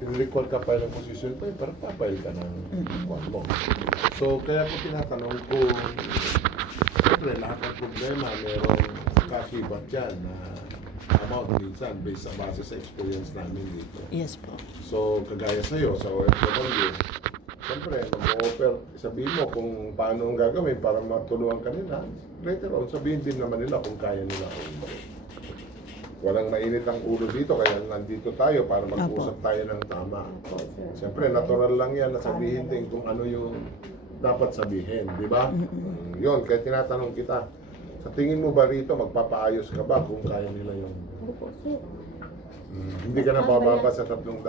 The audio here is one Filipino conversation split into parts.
in-require ka file ng position paper, pa-file ka ng kwan mo. So, kaya ko tinatanong kung siyempre lahat ng problema merong kakibat yan na amount minsan based sa base sa experience namin dito. Yes po. So, kagaya sa'yo, sa OFW, siyempre, mag-offer, sabihin mo kung paano ang gagawin para matulungan ka nila. Later on, sabihin din naman nila kung kaya nila o hindi. Walang mainit ang ulo dito, kaya nandito tayo para mag-usap tayo ng tama. Siyempre, natural lang yan na sabihin din kung ano yung dapat sabihin, di ba? Yun, kaya tinatanong kita, sa tingin mo ba rito, magpapaayos ka ba kung kaya nila yung... Opo, sir. Hindi ka na bababa sa 300,000?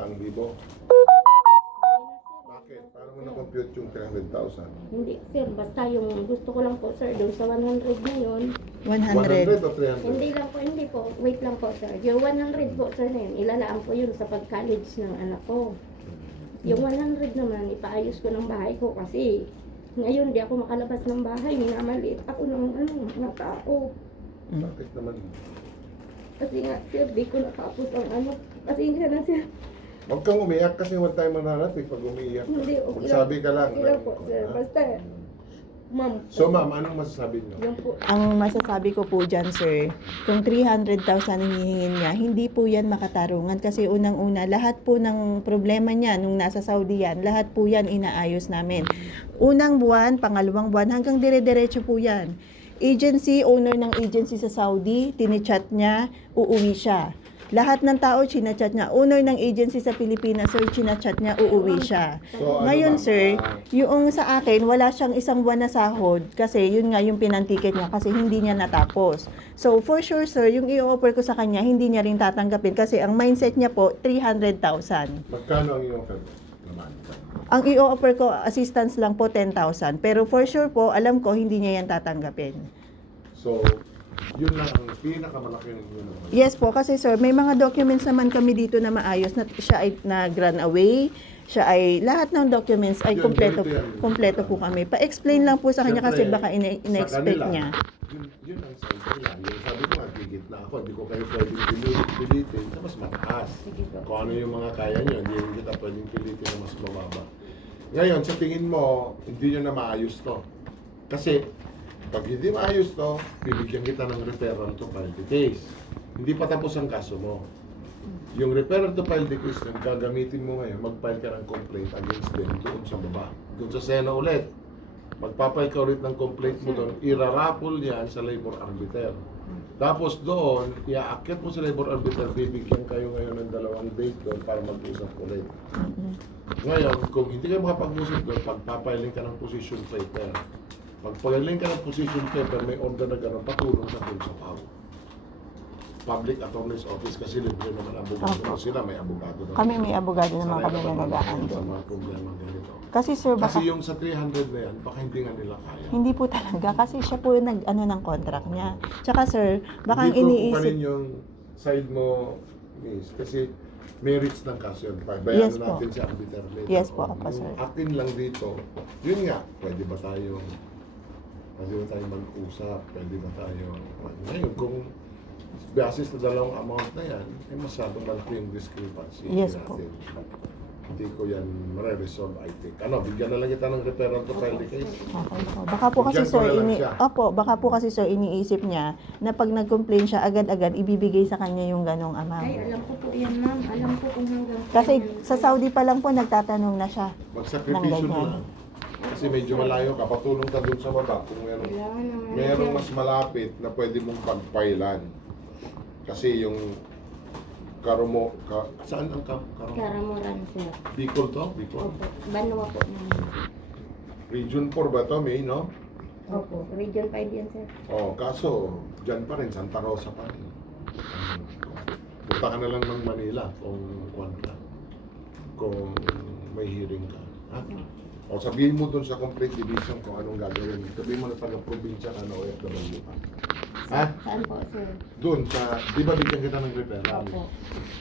Bakit? Paano mo na-compute yung 300,000? Hindi, sir. Basta yung gusto ko lang po, sir, doon sa 100 na yun. 100 100. o 300? Hindi lang po, hindi po. Wait lang po, sir. Yung 100 po, sir, na yun, ilalaan po yun sa pag-college ng anak ko. Yung 100 naman, ipaayos ko ng bahay ko kasi ngayon di ako makalabas ng bahay. Minamaliit ako ng mga tao. Bakit naman? Kasi nga, sir, di ko natapos ang kasi nga na, sir. Huwag kang umiyak kasi huwag tayo mananapig pag umiiyak. Hindi, okay lang. Magsabi ka lang. Okay lang po, sir. Ha? Basta, ma'am. So ma'am, anong masasabi niyo? Yung po. Ang masasabi ko po dyan, sir, kung 300,000 ang hihingin niya, hindi po yan makatarungan kasi unang-una, lahat po ng problema niya nung nasa Saudi yan, lahat po yan inaayos namin. Unang buwan, pangalawang buwan, hanggang dire-diretso po yan. Agency, owner ng agency sa Saudi, tinichat niya, uuwi siya. Lahat ng tao, chinachat niya. Owner ng agency sa Pilipinas, sir, chinachat niya, uuwi siya. So, Ngayon, ma'am? sir, yung sa akin, wala siyang isang buwan na sahod kasi yun nga yung pinantiket niya kasi hindi niya natapos. So, for sure, sir, yung i-offer ko sa kanya, hindi niya rin tatanggapin kasi ang mindset niya po, 300,000. Magkano ang i-offer mo naman? Ang i-offer ko, assistance lang po, 10,000. Pero for sure po, alam ko, hindi niya yan tatanggapin. So, yun lang ang pinakamalaki ng yun naman. Yes po, kasi sir, may mga documents naman kami dito na maayos na siya ay nag-run away, siya ay lahat ng documents ay Yun, kompleto ganito yan. kompleto po kami. Pa-explain lang po sa kanya kasi Siyempre, baka sa ina-expect kanila, niya. Yun ang sa kanila. Yung sabi ko nga, gigit na ako. Hindi ko kayo pwedeng pilitin sa mas mataas. Kung ano yung mga kaya nyo, hindi rin kita pwedeng pilitin na mas mababa. Ngayon, sa tingin mo, hindi nyo na maayos to. Kasi, pag hindi maayos to, bibigyan kita ng referral to file the case. Hindi pa tapos ang kaso mo. Yung referral to file the case na gagamitin mo ngayon, mag-file ka ng complaint against them doon sa baba. Doon sa Sena ulit. Magpapile ka ulit ng complaint mo doon, irarapol yan sa labor arbiter. Tapos doon, iaakit mo sa labor arbiter, bibigyan kayo ngayon ng 2 date doon para mag-usap ulit. Ngayon, kung hindi kayo makapag-usap doon, pagpapiling ka ng position paper. Pag-filing ka ng position paper, may order na gano'n, patulong sa doon sa PAO. Public Attorney's Office kasi libre naman abogado. Opo. Sila may abogado naman. Kami may abogado naman Sanay kami na na nagaan sa doon. mga problema ganito. Kasi sir, baka Kasi yung sa 300 na yan, baka hindi nga nila kaya. hindi po talaga kasi siya po yung nag-ano ng contract niya. Tsaka sir, baka ang Hindi ko iniisip kukunin yung side mo, miss, kasi merits ng kaso yun. Bayan Yes po. natin si arbiter later. Yes po, on. opo, sir. Yung akin lang dito, yun nga, pwede ba tayo mag-usap, pwede ba tayo, ngayon kung basis sa dalawang amount na yan, ay masyadong malaki yung discrepancy. Yes natin. po. Hindi ko yan mare-resolve, I think. Ano, bigyan na lang kita ng referral to file the case. Okay po. Baka po kasi Bigyan ko sir, na lang siya. baka po kasi sir, iniisip niya na pag nag-complain siya, agad-agad ibibigay sa kanya yung ganong Ay, amount. alam ko po yan, ma'am. Alam ko kung hanggang... Kasi sa Saudi pa lang po, nagtatanong na siya. Magsakripisyo Ng na lang. Kasi medyo malayo ka, patulong ka dun sa baba kung Kailangan naman. merong mas malapit na pwede mong pagpailan. Kasi yung saan ang Karomo? Karamoran, sir. Bicol to? Bicol? Opo. Banwa po naman. Region 4 ba to, May, no? Opo. Region 5 yan, sir. Oh, kaso, dyan pa rin, Santa Rosa pa rin. Punta ka na lang ng Manila kung kung may hearing ka. Ha? O sabihin mo dun sa complete division kung anong gagawin. Sabihin mo na taga-probinsya ka na OFW ka. Ha? Saan po, sir? Doon sa, di ba bigyan kita ng referral? Opo.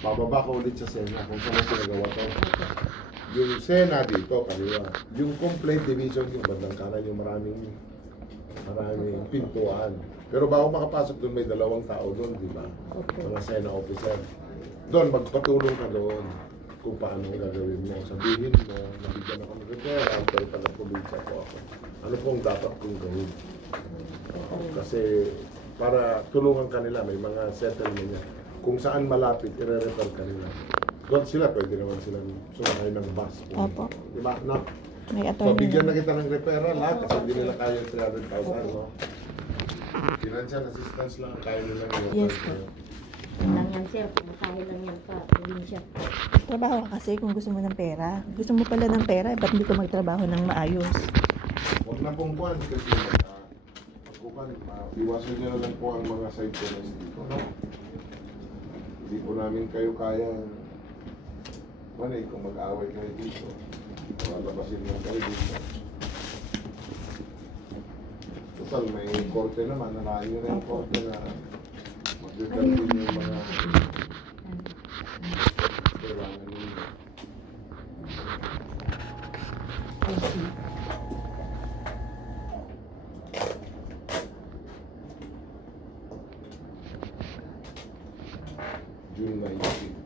Bababa ka ulit sa Sena kung saan mo pinagawa to. Yung Sena dito, kaliwa. Yung complete division, yung bandang kanan, yung maraming pintuan. Pero bago makapasok doon, may 2 tao doon, di ba? Opo. Mga Sena officer. Doon, magpatulong ka doon. kung paano ang gagawin mo. Sabihin mo, nabigyan ako ng referral, pero taga-probinsya po ako. Ano pong dapat kong gawin? Kasi para tulungan kanila, may mga settlement niya. Kung saan malapit, i-refer kanila. Doon sila, pwede naman silang sumakay ng bus. Opo. Di ba? No? May So, attorney bigyan na. na kita ng referral ha, kasi hindi nila kaya yung 300,000, no? Financial assistance lang ang kaya nila ng Yes po. Yun lang yan sir, pumasahe lang yan pa, probinsya. Trabaho ka kasi kung gusto mo ng pera. Gusto mo pala ng pera, ba't hindi ka magtrabaho ng maayos? Huwag na pong kuhan kasi iwasan nyo na lang po ang mga side comments dito. No? Hindi po namin kayo kaya kung mag-away kayo dito. Malabasin lang kayo dito. Total, may korte naman. Narahin nyo na yung korte na mag-continue yung mga kailangan nyo. June 19.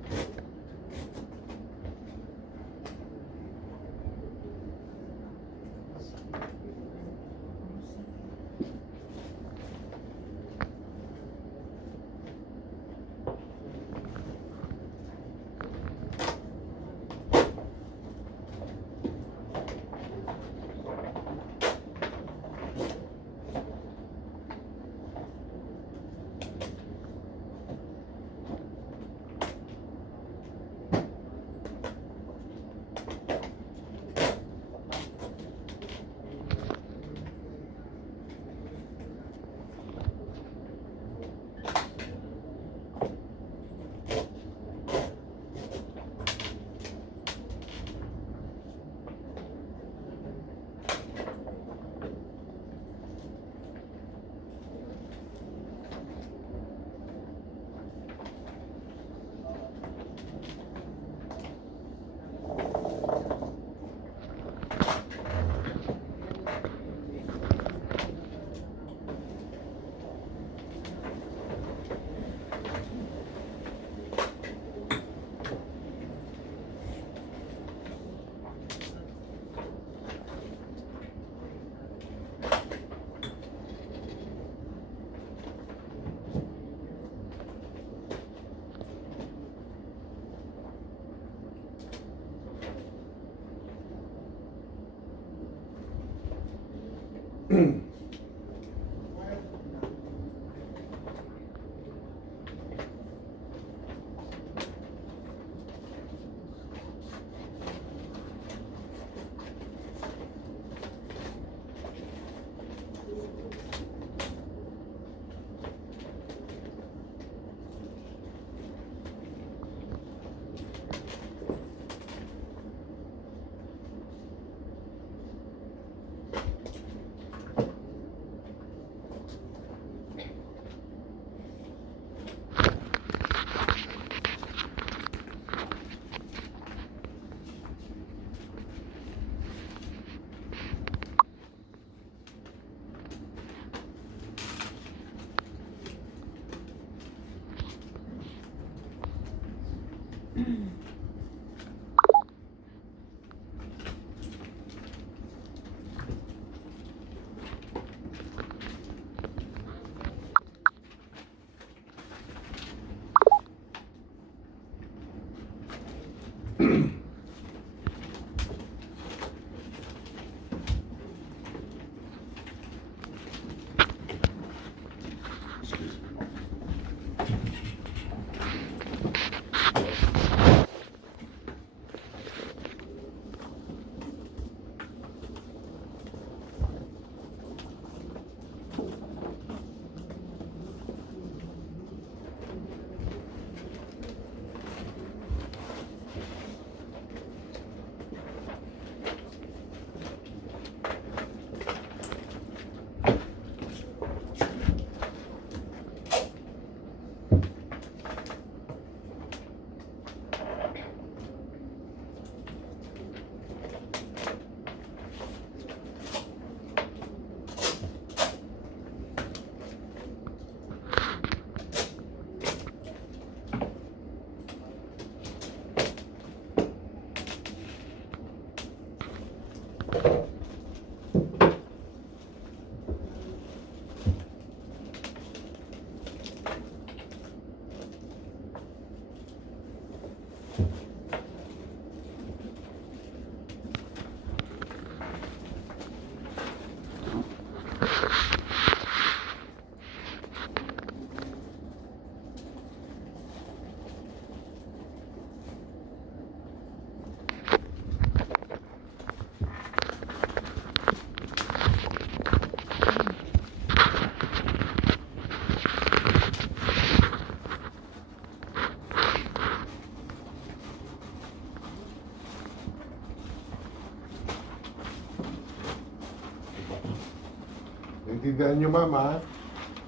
Naintindihan nyo, mama?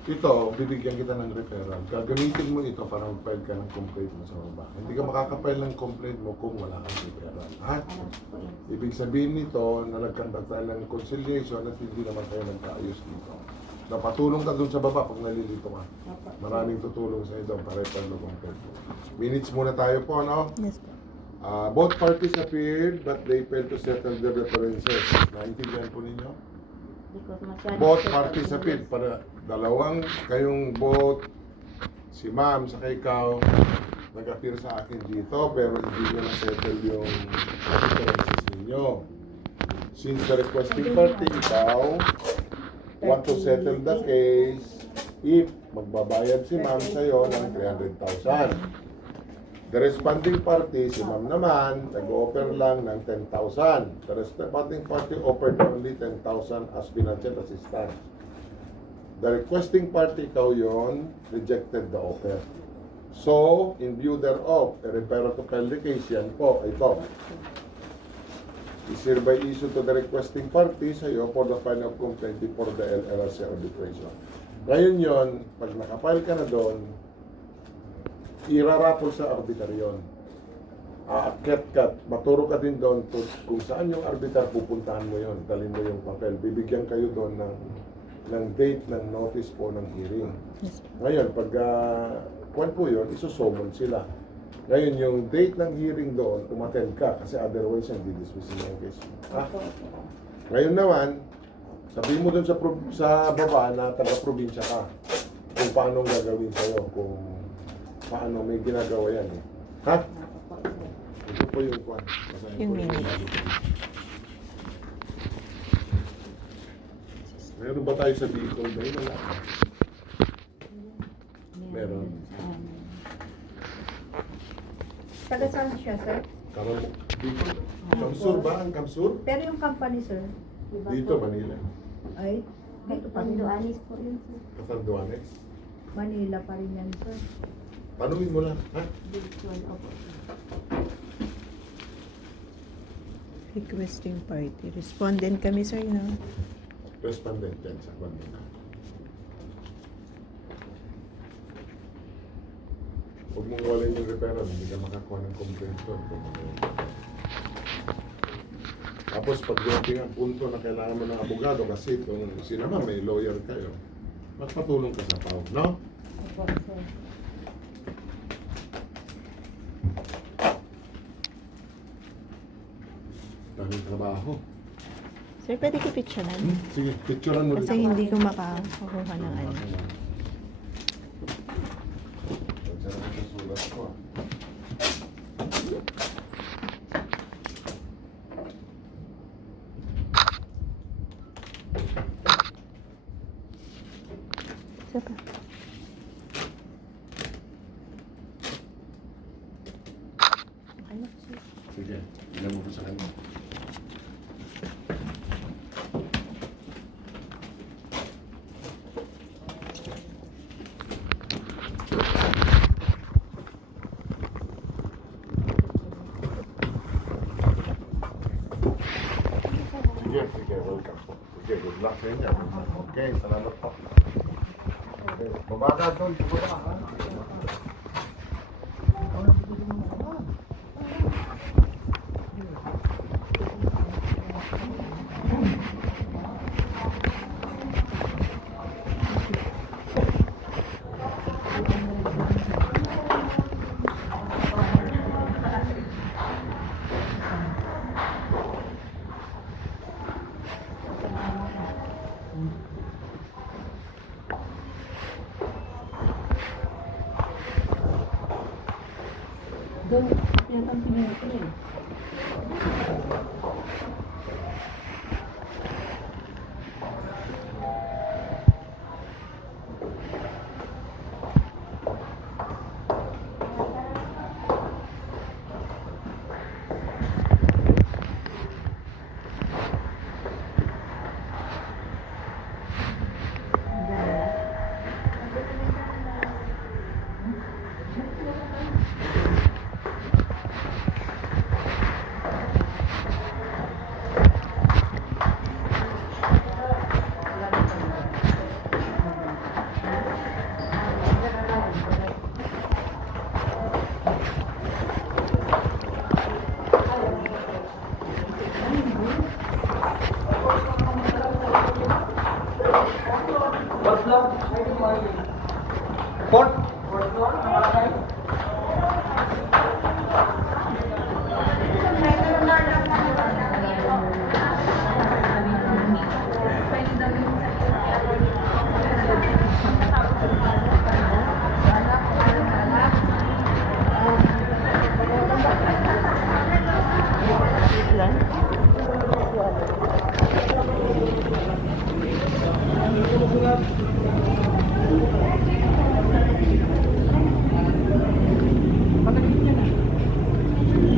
Ito, bibigyan kita ng referral. Gagamitin mo ito para mag-file ka ng complaint mo sa baba. Hindi ka makaka-file ng complaint mo kung wala kang referral. Ha? Alam ko po yun. Ibig sabihin nito na nagkandak tayo ng conciliation at hindi naman kayo nagkaayos dito. Napatulong ka dun sa baba pag nalilito ka. Opo. Maraming tutulong sa iyo para i-file ng complaint mo. Minutes muna tayo po, no? Yes po. Both parties appeared but they failed to settle their differences. Naintindihan po ninyo? Hindi ko masyado Both sure parties kung- appeared. Para dalawang kayong both, si ma'am sa ikaw, nag-appear sa akin dito pero hindi nyo na-settle yung differences ninyo. Since the requesting party, ikaw, want to settle the case if magbabayad si ma'am sa'yo ng 300,000. The responding party, si ma'am naman, nag-offer lang ng 10,000. The responding party offered only 10,000 as financial assistance. The requesting party, ikaw yon, rejected the offer. So, in view thereof, a referral to file the case, yan po, ito. Is hereby issued to the requesting party sa'yo for the final complaint before the LLC arbitration. Ngayon yon, pag nakapile ka na doon, irarapol sa arbitraryon. Aakyat ka, maturo ka din doon kung saan yung arbiter, pupuntahan mo yon, dalhin mo yung papel. Bibigyan kayo doon ng date, ng notice po ng hearing. Yes po. Ngayon, pag kwan po yun, isusumon sila. Ngayon, yung date ng hearing doon, umattend ka kasi otherwise hindi dismiss mo yung case. Opo, opo. Ngayon naman, sabihin mo doon sa baba na taga-probinsya ka kung paano gagawin sa'yo, kung paano may ginagawa yan eh. Ha? Opo, sir. Ito po yung kwan. Basahin Yung ko rin minutes. Meron ba tayo sa Bicol ba yun? Wala. Meron. Taga saan siya, sir? Karon, Bicol. Kamsur ba? Ang Kamsur? Pero yung company, sir, Iba Dito, po. Manila. ay dito pa rin. Panduanis po yun, sir. Katanduanes. Manila pa rin yan, sir. Tanungin mo lang, ha? Division, opo, sir. Requesting party. Respondent kami, sir, no? Respondent yan sa Manila. Huwag mong walin yung referral, hindi ka makakuha ng complaint doon. Tapos pag dumating ang punto na kailangan mo ng abogado kasi kung sinama may lawyer kayo, magpatulong ka sa PAW, no? Opo, sir. Daming trabaho. Sir, pwede ko picturean? Sige, picturean mo Kasi rin. hindi ko makakuha ng ano. Pagsaran ko sa sulat ko, ah. Isa pa. Okay na po, sir. Sige, ilan mo ko sa kanya. Sige, sige, welcome po. Sige, good luck sa inyo. Okay, salamat po. Okay, baba ka doon, baba ha. portion ng barangay.